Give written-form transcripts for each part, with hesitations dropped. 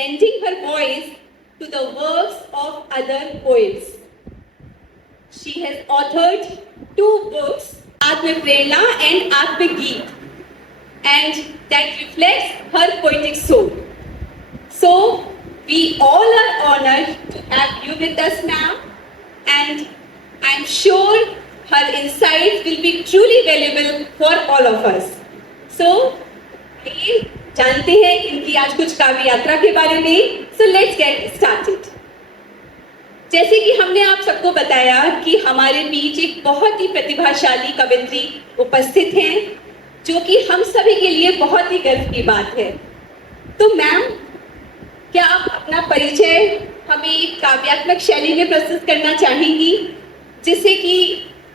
lending her voice to the works of other poets. She has authored 2 books, Atma Prerna and Atma Geet, and that reflects her poetic soul. So, we all are honored to have you with us now, and I'm sure her insights will be truly valuable for all of us. So, आइए जानते हैं इनकी आज कुछ काव्य यात्रा के बारे में. So let's get started. जैसे कि हमने आप सबको बताया कि हमारे बीच एक बहुत ही प्रतिभाशाली कवयित्री उपस्थित हैं, जो कि हम सभी के लिए बहुत ही गर्व की बात है. तो मैम, क्या आप अपना परिचय हमें एक काव्यात्मक शैली में प्रस्तुत करना चाहेंगी, जिससे कि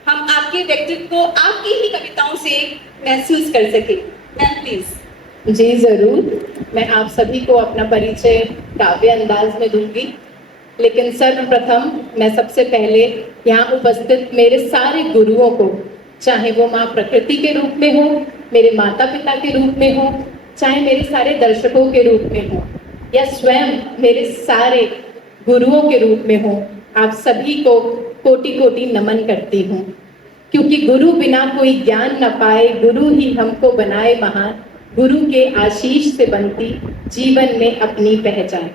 हम आपके व्यक्तित्व को आपकी ही कविताओं से महसूस कर सकें? Ma'am please. जी जरूर, मैं आप सभी को अपना परिचय काव्य अंदाज में दूंगी, लेकिन सर्वप्रथम मैं सबसे पहले यहाँ उपस्थित मेरे सारे गुरुओं को, चाहे वो माँ प्रकृति के रूप में हो, मेरे माता पिता के रूप में हो, चाहे मेरे सारे दर्शकों के रूप में हो, या स्वयं मेरे सारे गुरुओं के रूप में हो, आप सभी को कोटि कोटि नमन करती हूँ. क्योंकि गुरु बिना कोई ज्ञान न पाए, गुरु ही हमको बनाए महान, गुरु के आशीष से बनती जीवन में अपनी पहचान.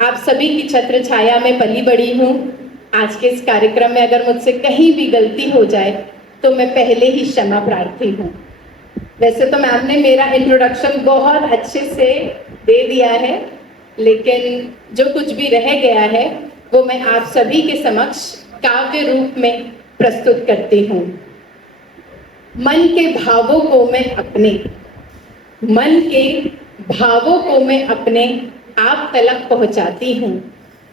आप सभी की छत्र छाया में पली बड़ी हूँ. आज के इस कार्यक्रम में अगर मुझसे कहीं भी गलती हो जाए तो मैं पहले ही क्षमा प्रार्थी हूँ. वैसे तो मैम ने मेरा इंट्रोडक्शन बहुत अच्छे से दे दिया है, लेकिन जो कुछ भी रह गया है वो मैं आप सभी के समक्ष काव्य रूप में प्रस्तुत करती हूँ. मन के भावों को मैं अपने आप तलक पहुँचाती हूँ.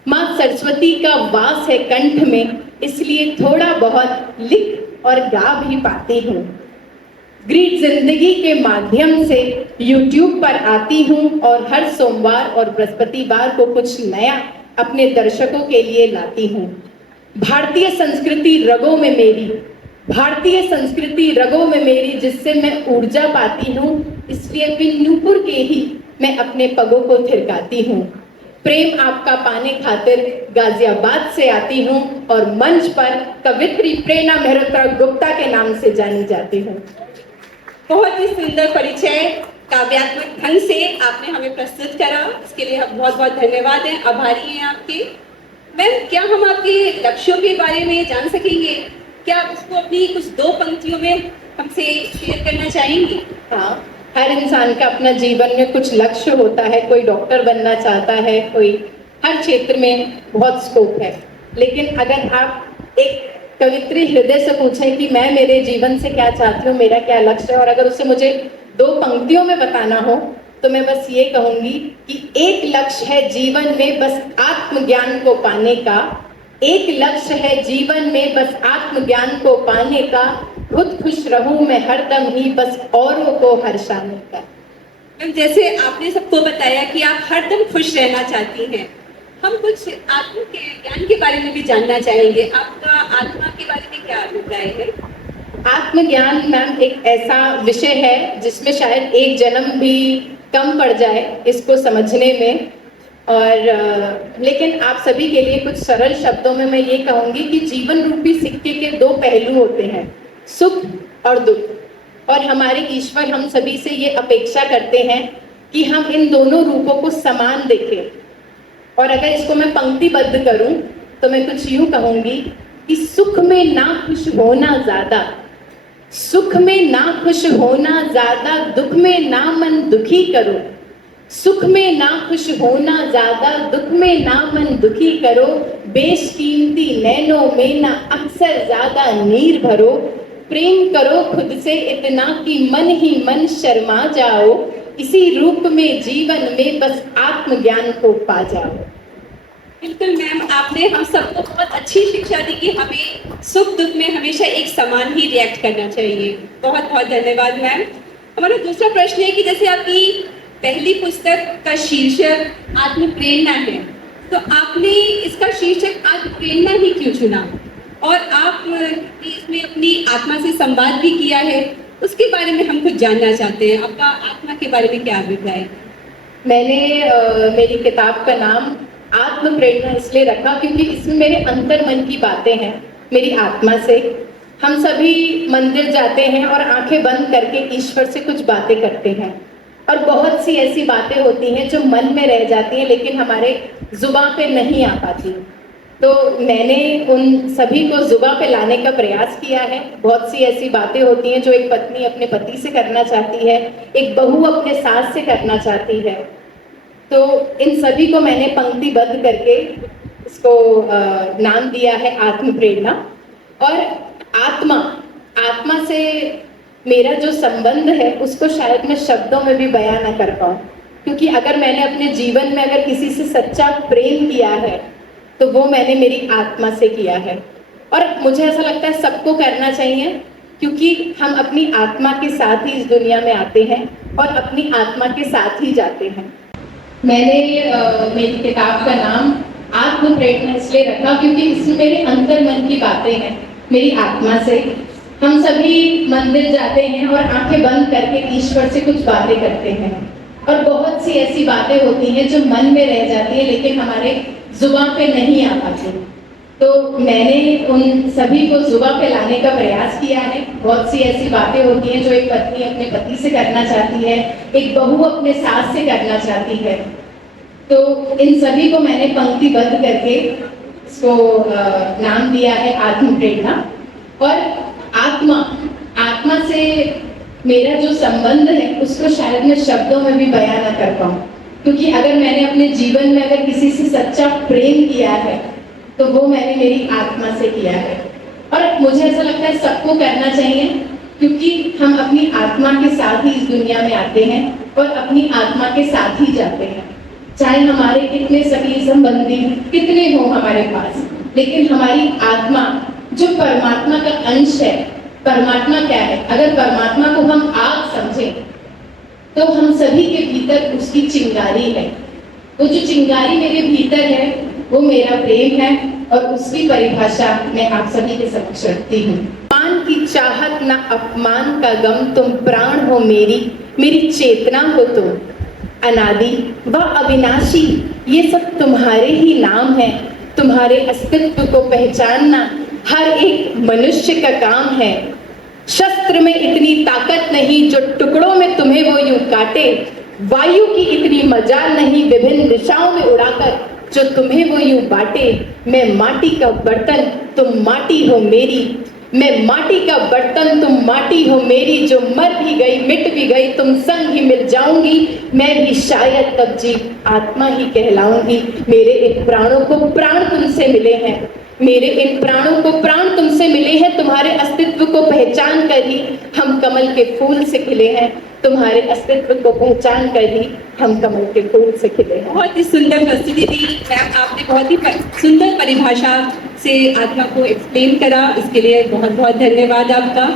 माँ सरस्वती का वास है कंठ में, इसलिए थोड़ा बहुत लिख और गा भी पाती हूँ. ग्रीट जिंदगी के माध्यम से YouTube पर आती हूँ और हर सोमवार और बृहस्पतिवार को कुछ नया अपने दर्शकों के लिए लाती हूँ. भारतीय संस्कृति रगों में मेरी, जिससे मैं ऊर्जा पाती हूँ, इसलिए बिन्नूपुर के ही मैं अपने पगों को थिरकाती हूँ. प्रेम आपका पाने खातिर गाजियाबाद से आती हूँ और मंच पर कवित्री प्रेरणा मेहरोत्रा गुप्ता के नाम से जानी जाती हूँ. बहुत ही सुंदर परिचय काव्यात्मक ढंग से आपने हमें प्रस्तुत करा, इसके लिए हम बहुत बहुत धन्यवाद हैं, आभारी हैं आपके. मैम, क्या हम आपके लक्ष्यों के बारे में जान सकेंगे? क्या आप उसको अपनी कुछ 2 पंक्तियों में हमसे शेयर करना चाहेंगी? हाँ, हर इंसान का अपना जीवन में कुछ लक्ष्य होता है. कोई डॉक्टर बनना चाहता है, कोई हर क्षेत्र में बहुत स्कोप है. लेकिन अगर आप एक कवित्री हृदय से पूछें कि मैं मेरे जीवन से क्या चाहती हूँ, मेरा क्या लक्ष्य है, और अगर उसे मुझे 2 पंक्तियों में बताना हो तो मैं बस ये कहूँगी कि एक लक्ष्य है जीवन में बस आत्मज्ञान को पाने का, एक लक्ष्य है जीवन में बस आत्मज्ञान को पाने का, खुद खुश रहूं मैं हरदम ही बस औरों को हर्षाने का. मैम, जैसे आपने सबको बताया कि आप हरदम खुश रहना चाहती हैं, हम कुछ आत्म के ज्ञान के बारे में भी जानना चाहेंगे. आपका आत्मा के बारे में क्या अभिप्राय है? आत्मज्ञान मैम एक ऐसा विषय है जिसमें शायद एक जन्म भी कम पड़ जाए इसको समझने में, और लेकिन आप सभी के लिए कुछ सरल शब्दों में मैं ये कहूँगी कि जीवन रूपी सिक्के के 2 पहलू होते हैं, सुख और दुख. और हमारे ईश्वर हम सभी से ये अपेक्षा करते हैं कि हम इन दोनों रूपों को समान देखें. और अगर इसको मैं पंक्तिबद्ध करूं तो मैं कुछ यूं कहूंगी कि सुख में ना खुश होना ज्यादा, दुख में ना मन दुखी करो. सुख में ना खुश होना ज्यादा, दुख में ना मन दुखी करो. बेशकीमती नैनों में ना अक्सर ज्यादा नीर भरो. प्रेम करो खुद से इतना कि मन ही मन शर्मा जाओ. इसी रूप में जीवन में बस आत्मज्ञान को पा जाओ. बिल्कुल मैम, आपने हम सबको बहुत अच्छी शिक्षा दी कि हमें सुख दुख में हमेशा एक समान ही रिएक्ट करना चाहिए. बहुत बहुत धन्यवाद मैम. हमारा दूसरा प्रश्न है कि जैसे आपकी पहली पुस्तक का शीर्षक आत्म प्रेरणा है, तो आपने इसका शीर्षक आत्म प्रेरणा ही क्यों चुना? और आपने इसमें अपनी आत्मा से संवाद भी किया है, उसके बारे में हम कुछ जानना चाहते हैं. आपका आत्मा के बारे में क्या अभिप्राय है? मैंने मेरी किताब का नाम आत्म प्रेरणा इसलिए रखा क्योंकि इसमें मेरे अंतर मन की बातें हैं, मेरी आत्मा से। हम सभी मंदिर जाते हैं और आंखें बंद करके ईश्वर से कुछ बातें करते हैं, और बहुत सी ऐसी बातें होती हैं जो मन में रह जाती हैं लेकिन हमारे जुबां पे नहीं आ पाती। तो मैंने उन सभी को जुबां पे लाने का प्रयास किया है। बहुत सी ऐसी बातें होती हैं जो एक पत्नी अपने पति से करना चाहती है, एक बहू अपने सास से करना चाहती है। तो इन सभी को मैंने पंक्तिबद्ध करके इसको नाम दिया है आत्म प्रेरणा। और आत्मा आत्मा से मेरा जो संबंध है उसको शायद मैं शब्दों में भी बयां ना कर पाऊं, क्योंकि अगर मैंने अपने जीवन में अगर किसी से सच्चा प्रेम किया है तो वो मैंने मेरी आत्मा से किया है। और मुझे ऐसा लगता है सबको करना चाहिए, क्योंकि हम अपनी आत्मा के साथ ही इस दुनिया में आते हैं और अपनी आत्मा के साथ ही जाते हैं। मैंने मेरी किताब का नाम आत्म प्रेरणा इसलिए रखा क्योंकि इसमें मेरे अंतर मन की बातें हैं, मेरी आत्मा से। हम सभी मंदिर जाते हैं और आंखें बंद करके ईश्वर से कुछ बातें करते हैं, और बहुत सी ऐसी बातें होती हैं जो मन में रह जाती है लेकिन हमारे जुबां पे नहीं आ पाती। तो मैंने उन सभी को जुबां पे लाने का प्रयास किया है। बहुत सी ऐसी बातें होती हैं जो एक पत्नी अपने पति से करना चाहती है, एक बहू अपने सास से करना चाहती है। तो इन सभी को मैंने पंक्तिबद्ध करके इसको नाम दिया है आत्म प्रेरणा। और आत्मा से मेरा जो संबंध है उसको शायद मैं शब्दों में भी बयां ना कर पाऊं, क्योंकि अगर मैंने अपने जीवन में अगर किसी से सच्चा प्रेम किया है तो वो मैंने मेरी आत्मा से किया है। और मुझे ऐसा लगता है सबको करना चाहिए, क्योंकि हम अपनी आत्मा के साथ ही इस दुनिया में आते हैं और अपनी आत्मा के साथ ही जाते हैं। चाहे हमारे कितने सगी संबंधी कितने हो हमारे पास, लेकिन हमारी आत्मा जो परमात्मा का अंश है। परमात्मा क्या है? अगर परमात्मा को हम आग समझें तो हम सभी के भीतर उसकी चिंगारी है। वो जो चिंगारी मेरे भीतर है वो मेरा प्रेम है, और उसकी परिभाषा मैं आप सभी के समक्ष रखती हूँ। मान की चाहत ना अपमान का गम, तुम प्राण हो मेरी चेतना हो तुम। अनादि व अविनाशी ये सब तुम्हारे ही नाम है। तुम्हारे अस्तित्व को पहचानना हर एक मनुष्य का काम है। शस्त्र में इतनी ताकत नहीं जो टुकड़ों में तुम्हें वो यूं काटे। वायु की इतनी मजाल नहीं विभिन्न दिशाओं में उड़ाकर जो तुम्हें वो यूं बांटे। मैं माटी का बर्तन तुम माटी हो मेरी, मैं माटी का बर्तन तुम माटी हो मेरी। जो मर भी गई मिट भी गई तुम संग ही मिल जाऊंगी। मैं भी शायद तब जी आत्मा ही कहलाऊंगी। मेरे इन प्राणों को प्राण तुमसे मिले हैं, मेरे इन प्राणों को प्राण तुमसे मिले हैं। तुम्हारे अस्तित्व को पहचान कर ही हम कमल के फूल से खिले हैं। तुम्हारे अस्तित्व को पहचान कर ही हम कमल के फूल से खिले हैं। बहुत ही सुंदर प्रस्तुति दी मैम, आपने बहुत ही सुंदर परिभाषा से आत्मा को एक्सप्लेन करा, इसके लिए बहुत बहुत धन्यवाद आपका।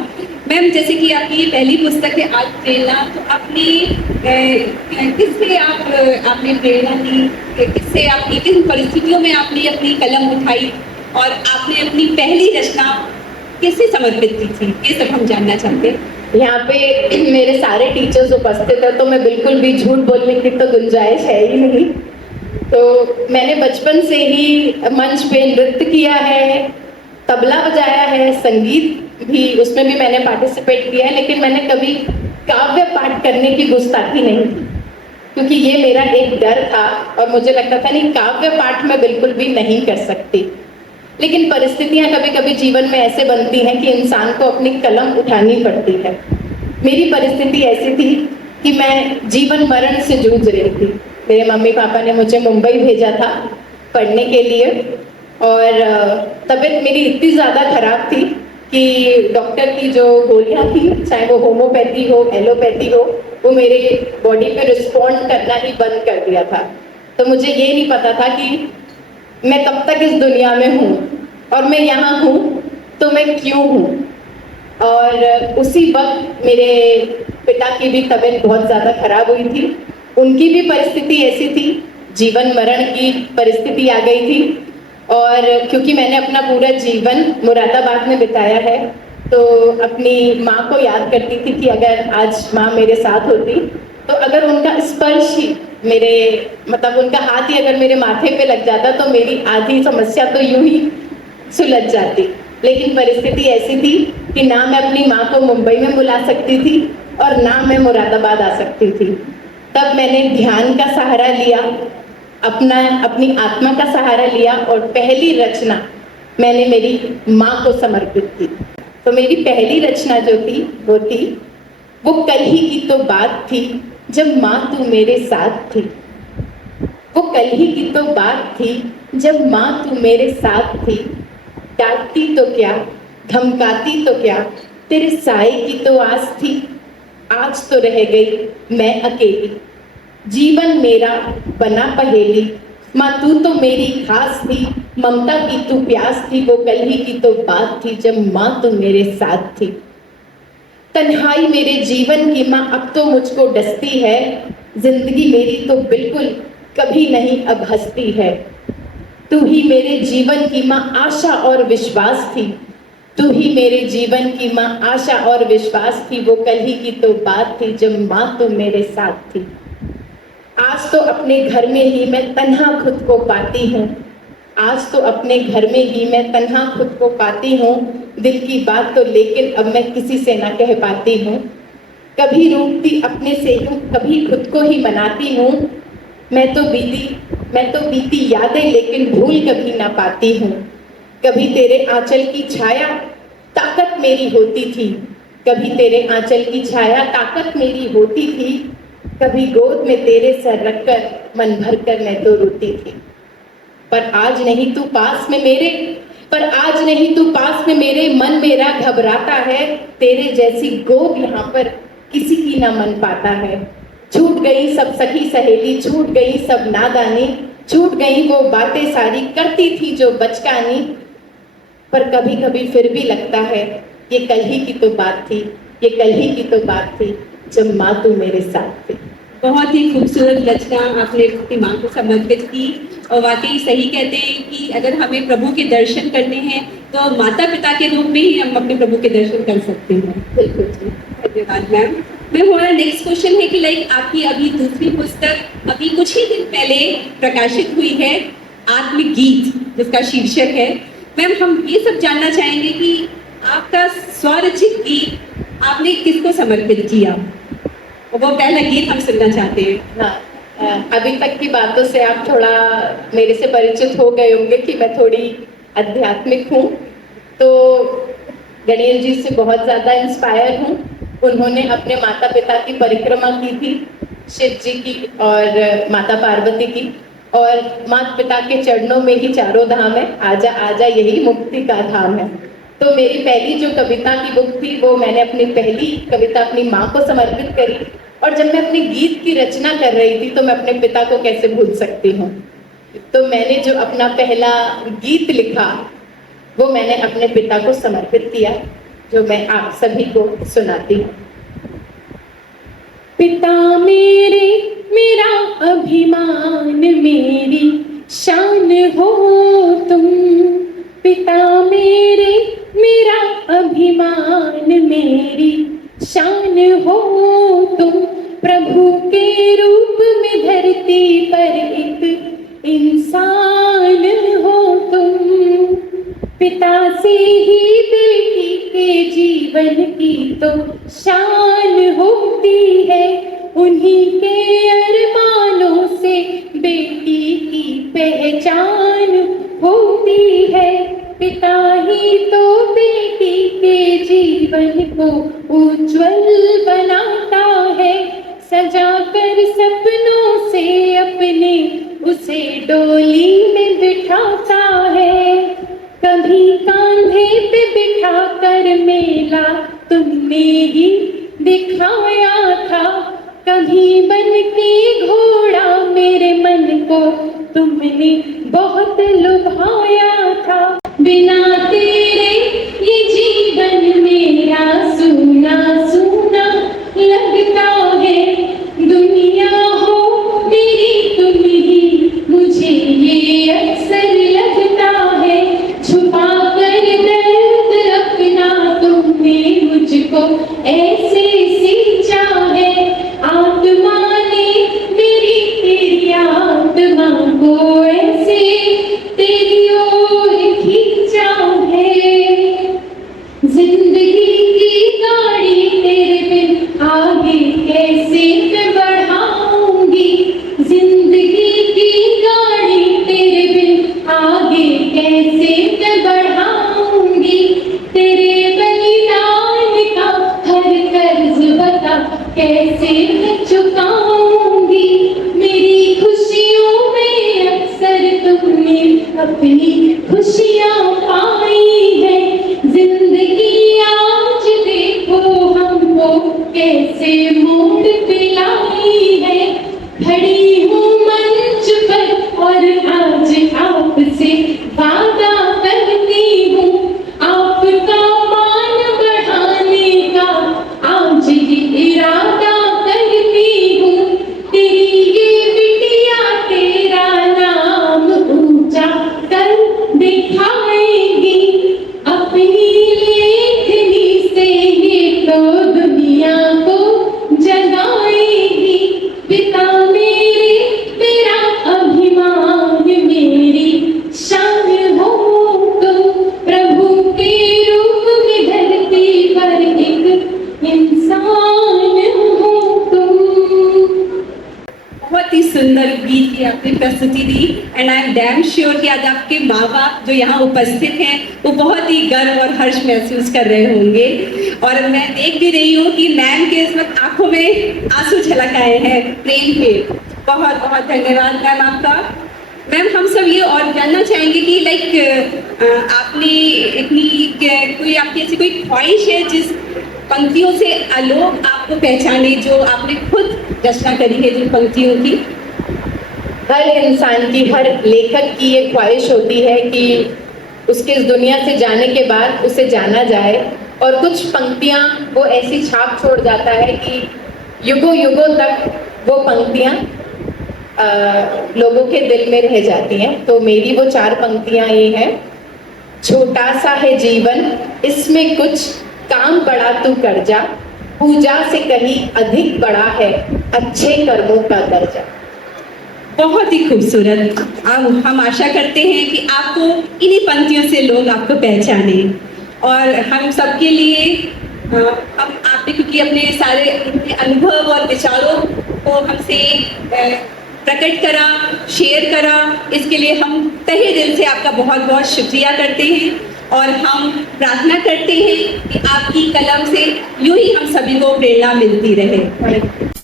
मैम, जैसे कि आपकी ये पहली पुस्तक है आत्म प्रेरणा, तो किससे आपने प्रेरणा ली, किससे आपकी किन परिस्थितियों में आपने अपनी कलम उठाई और आपने अपनी पहली रचना किसे समर्पित की थी, ये सब हम जानना चाहते हैं। यहाँ पे मेरे सारे टीचर्स उपस्थित हैं, तो मैं बिल्कुल भी झूठ बोलने की तो गुंजाइश है ही नहीं। तो मैंने बचपन से ही मंच पे नृत्य किया है, तबला बजाया है, संगीत भी उसमें भी मैंने पार्टिसिपेट किया है, लेकिन मैंने कभी काव्य पाठ करने की गुस्ताखी नहीं की, क्योंकि ये मेरा एक डर था और मुझे लगता था नहीं, काव्य पाठ मैं बिल्कुल भी नहीं कर सकती। लेकिन परिस्थितियां कभी कभी जीवन में ऐसे बनती हैं कि इंसान को अपनी कलम उठानी पड़ती है। मेरी परिस्थिति ऐसी थी कि मैं जीवन मरण से जूझ रही थी। मेरे मम्मी पापा ने मुझे मुंबई भेजा था पढ़ने के लिए, और तबीयत मेरी इतनी ज़्यादा खराब थी कि डॉक्टर की जो गोलियां थी, चाहे वो होम्योपैथी हो एलोपैथी हो, वो मेरे बॉडी पे रिस्पॉन्ड करना ही बंद कर दिया था। तो मुझे ये नहीं पता था कि मैं कब तक इस दुनिया में हूँ, और मैं यहाँ हूँ तो मैं क्यों हूँ। और उसी वक्त मेरे पिता की भी तबीयत बहुत ज़्यादा खराब हुई थी। उनकी भी परिस्थिति ऐसी थी, जीवन मरण की परिस्थिति आ गई थी। और क्योंकि मैंने अपना पूरा जीवन मुरादाबाद में बिताया है, तो अपनी माँ को याद करती थी कि अगर आज माँ मेरे साथ होती, तो अगर उनका स्पर्श ही मेरे मतलब उनका हाथ ही अगर मेरे माथे पे लग जाता तो मेरी आधी समस्या तो यूं ही सुलझ जाती। लेकिन परिस्थिति ऐसी थी कि ना मैं अपनी माँ को मुंबई में बुला सकती थी और ना मैं मुरादाबाद आ सकती थी। तब मैंने ध्यान का सहारा लिया, अपनी आत्मा का सहारा लिया और पहली रचना मैंने मेरी माँ को समर्पित की। तो मेरी पहली रचना जो थी वो कल ही की तो बात थी जब माँ तू मेरे साथ थी। वो कल ही की तो बात थी जब माँ तू मेरे साथ थी। डांटती तो क्या, धमकाती तो क्या, तेरे साए की तो आस थी। आज तो रह गई मैं अकेली, जीवन मेरा बना पहेली। माँ तू तो मेरी खास थी, ममता की तू प्यास थी। वो कल ही की तो बात थी जब माँ तू मेरे साथ थी। तन्हाई मेरे जीवन की माँ अब तो मुझको डसती है। जिंदगी मेरी तो बिल्कुल कभी नहीं अब हंसती है। तू ही मेरे जीवन की माँ आशा और विश्वास थी। तू ही मेरे जीवन की माँ आशा और विश्वास थी। वो कल ही की तो बात थी जब माँ तू मेरे साथ थी। आज तो अपने घर में ही मैं तन्हा खुद को पाती हूँ। आज तो अपने घर में ही मैं तन्हा खुद को पाती हूँ। दिल की बात तो लेकिन अब मैं किसी से ना कह पाती हूँ। कभी रूठती अपने से हूँ, कभी खुद को ही मनाती हूँ। मैं तो बीती यादें लेकिन भूल कभी ना पाती हूँ। कभी तेरे आंचल की छाया ताकत मेरी होती थी। कभी तेरे आंचल की छाया ताकत मेरी होती थी। कभी गोद में तेरे सर रखकर मन भर कर मैं तो रोती थी। पर आज नहीं तू पास में मेरे मन मेरा घबराता है। तेरे जैसी गोद यहाँ पर किसी की ना मन पाता है। छूट गई सब सखी सहेली, छूट गई सब नादानी, छूट गई वो बातें सारी करती थी जो बचकानी। पर कभी कभी फिर भी लगता है ये कल ही की तो बात थी, ये कल ही की तो बात थी जब माँ तू मेरे साथ थी। बहुत ही खूबसूरत रचना आपने अपनी माँ को समर्पित की और वाकई सही कहते हैं कि अगर हमें प्रभु के दर्शन करने हैं तो माता पिता के रूप में ही हम अपने प्रभु के दर्शन कर सकते हैं। बिल्कुल जी, धन्यवाद मैम। मैम हमारा नेक्स्ट क्वेश्चन है कि लाइक आपकी अभी दूसरी पुस्तक अभी कुछ ही दिन पहले प्रकाशित हुई है, आत्मगीत, जिसका शीर्षक है। मैम हम ये सब जानना चाहेंगे कि आपका स्वरचित गीत आपने किसको समर्पित किया, और वो पहला गीत हम सुनना चाहते हैं। हाँ, अभी तक की बातों से आप थोड़ा मेरे से परिचित हो गए होंगे कि मैं थोड़ी आध्यात्मिक हूँ। तो गणेश जी से बहुत ज़्यादा इंस्पायर हूँ। उन्होंने अपने माता पिता की परिक्रमा की थी, शिव जी की और माता पार्वती की, और माता पिता के चरणों में ही चारों धाम है। आजा आजा यही मुक्ति का धाम है। तो मेरी पहली जो कविता की बुक थी वो मैंने अपनी पहली कविता अपनी माँ को समर्पित करी। और जब मैं अपने गीत की रचना कर रही थी तो मैं अपने पिता को कैसे भूल सकती हूँ। तो मैंने जो अपना पहला गीत लिखा वो मैंने अपने पिता को समर्पित किया, जो मैं आप सभी को सुनाती हूँ। पिता मेरे मेरा अभिमान, मेरी शान हो तुम। पिता मेरे मेरा अभिमान, मेरी शान हो तुम। प्रभु के रूप में धरती पर एक इंसान हो तुम। पिता से ही बेटी के जीवन की तो शान होती है। उन्हीं के अरमानों से बेटी की पहचान होती है। पिता ही तो बेटी के जीवन को उज्जवल बनाता है। सजा कर सपनों से अपने उसे डोली में बिठाता है। कभी कांधे पे बिठा कर मेला तुमने ही दिखाया था। कभी बन के घोड़ा मेरे मन को तुमने बहुत लुभाया था। बिना तेरे ये जीवन मेरा सूना सूना लगता है। दुनिया हो मेरी तुम ही मुझे ये अक्सर लगता है। छुपा कर दर्द अपना तुमने मुझको ऐसे सींचा है। आत्मा ने मेरी अपनी खुशियाँ पाई है। जिंदगी आज देखो हमको कैसे मोड़ पे लाई है। खड़ी हूँ मंच पर और आज आपसे वादा करती हूँ, आपका मान बढ़ाने का आज ही इरादा करती हूँ। तेरी ये बिटिया तेरा नाम ऊंचा कर दिखाएगी, अपनी लेखनी से ये तो दुनिया को जगाएगी। पिता मेरे तेरा अभिमान, मेरी शान हो तुम, प्रभु के रूप में धरती पर एक इंसान हो तुम। बहुत ही सुंदर गीत की आपने प्रस्तुति दी and I am damn sure कि आज आपके माँ बाप जो यहाँ उपस्थित हैं वो बहुत ही गर्व और हर्ष महसूस कर रहे होंगे। और मैं देख भी रही हूँ कि मैम के इस वक्त आंखों में आंसू झलक आए हैं प्रेम के। बहुत बहुत धन्यवाद मैम आपका। मैम हम सब ये और जानना चाहेंगे कि आपने इतनी कोई आपकी ऐसी कोई ख्वाहिश है जिस पंक्तियों से लोग आपको पहचाने, जो आपने खुद रचना करी है जिन पंक्तियों की? हर इंसान की, हर लेखक की ये ख्वाहिश होती है कि उसके इस दुनिया से जाने के बाद उसे जाना जाए, और कुछ पंक्तियाँ वो ऐसी छाप छोड़ जाता है कि युगों युगों तक वो पंक्तियाँ लोगों के दिल में रह जाती हैं। तो मेरी वो 4 पंक्तियाँ ये हैं। छोटा सा है जीवन, इसमें कुछ काम बड़ा तू कर जा, पूजा से कहीं अधिक बड़ा है अच्छे कर्मों का दर्जा। बहुत ही खूबसूरत। अब हम आशा करते हैं कि आपको इन्हीं पंक्तियों से लोग आपको पहचाने, और हम सबके लिए हम आपने क्योंकि अपने सारे अनुभव और विचारों को हमसे प्रकट करा, शेयर करा, इसके लिए हम तहे दिल से आपका बहुत बहुत शुक्रिया करते हैं। और हम प्रार्थना करते हैं कि आपकी कलम से यूं ही हम सभी को प्रेरणा मिलती रहे।